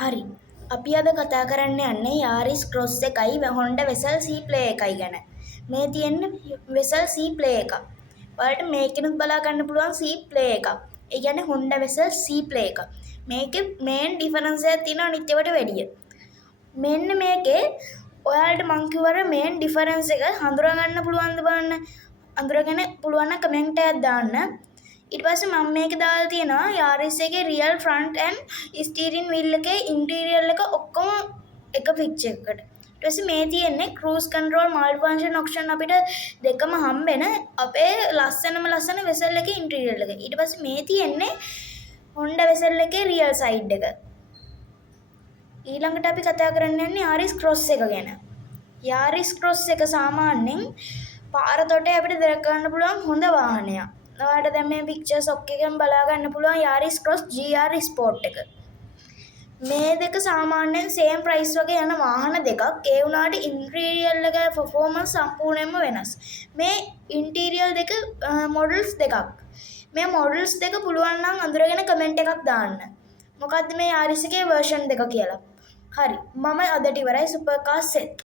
හරි. අපි අද කතා කරන්න යන්නේ යාරිස් ක්‍රොස් එකයි Honda Vezel C Play එකයි ගැන. මේ තියෙන්නේ Vezel C Play එක. ඔයාලට මේකෙනුත් බලා ගන්න පුළුවන් C Play එක. ඒ කියන්නේ Honda Vezel C Play එක. මේකේ මේන් ඩිෆරන්ස් එකක් තියෙනවා අනිත් ඒවාට වැඩිය. මෙන්න මේකේ ඔයාලට මං කිව්වර මේන් ඩිෆරන්ස් එක හඳුනා ගන්න පුළුවන්ද බලන්න. අඳුරගෙන පුළුවන් නම් කමෙන්ට් එකක් දාන්න. ඊට පස්සේ මම මේක දාලා තියෙනවා Yaris එකේ real front and steering wheel එකේ interior එක ඔක්කොම එක picture එකකට. ඊට පස්සේ මේ තියෙන්නේ cruise control multifunction option අපිට දෙකම හම්බෙන අපේ ලස්සන Vezel එකේ interior එක. ඊට පස්සේ මේ තියෙන්නේ Honda Vezel එකේ real side එක. ඊළඟට අපි කතා කරන්න යන්නේ Yaris Cross එක ගැන. Yaris Cross එක සාමාන්‍යයෙන් පාර තොටේ අපිට දැක ගන්න පුළුවන් හොඳ වාහනයක්. ඔයාලට දැන් මේ පික්චර්ස් ඔක්කොගෙන් බලා ගන්න පුළුවන් Yaris Cross GR Sport එක. මේ දෙක සාමාන්‍යයෙන් සේම් ප්‍රයිස් වගේ යන වාහන දෙකක්. ඒ වුණාට ඉන්ටීරියර් එක පර්ෆෝමන්ස් සම්පූර්ණයෙන්ම වෙනස්. මේ ඉන්ටීරියර් දෙක මොඩල්ස් දෙකක්. මේ මොඩල්ස් දෙක පුළුවන් නම් අඳුරගෙන කමෙන්ට් එකක් දාන්න. මොකද්ද මේ Yaris එකේ version දෙක කියලා. හරි. මම අදට ඉවරයි සුපර් කාර් සෙත්.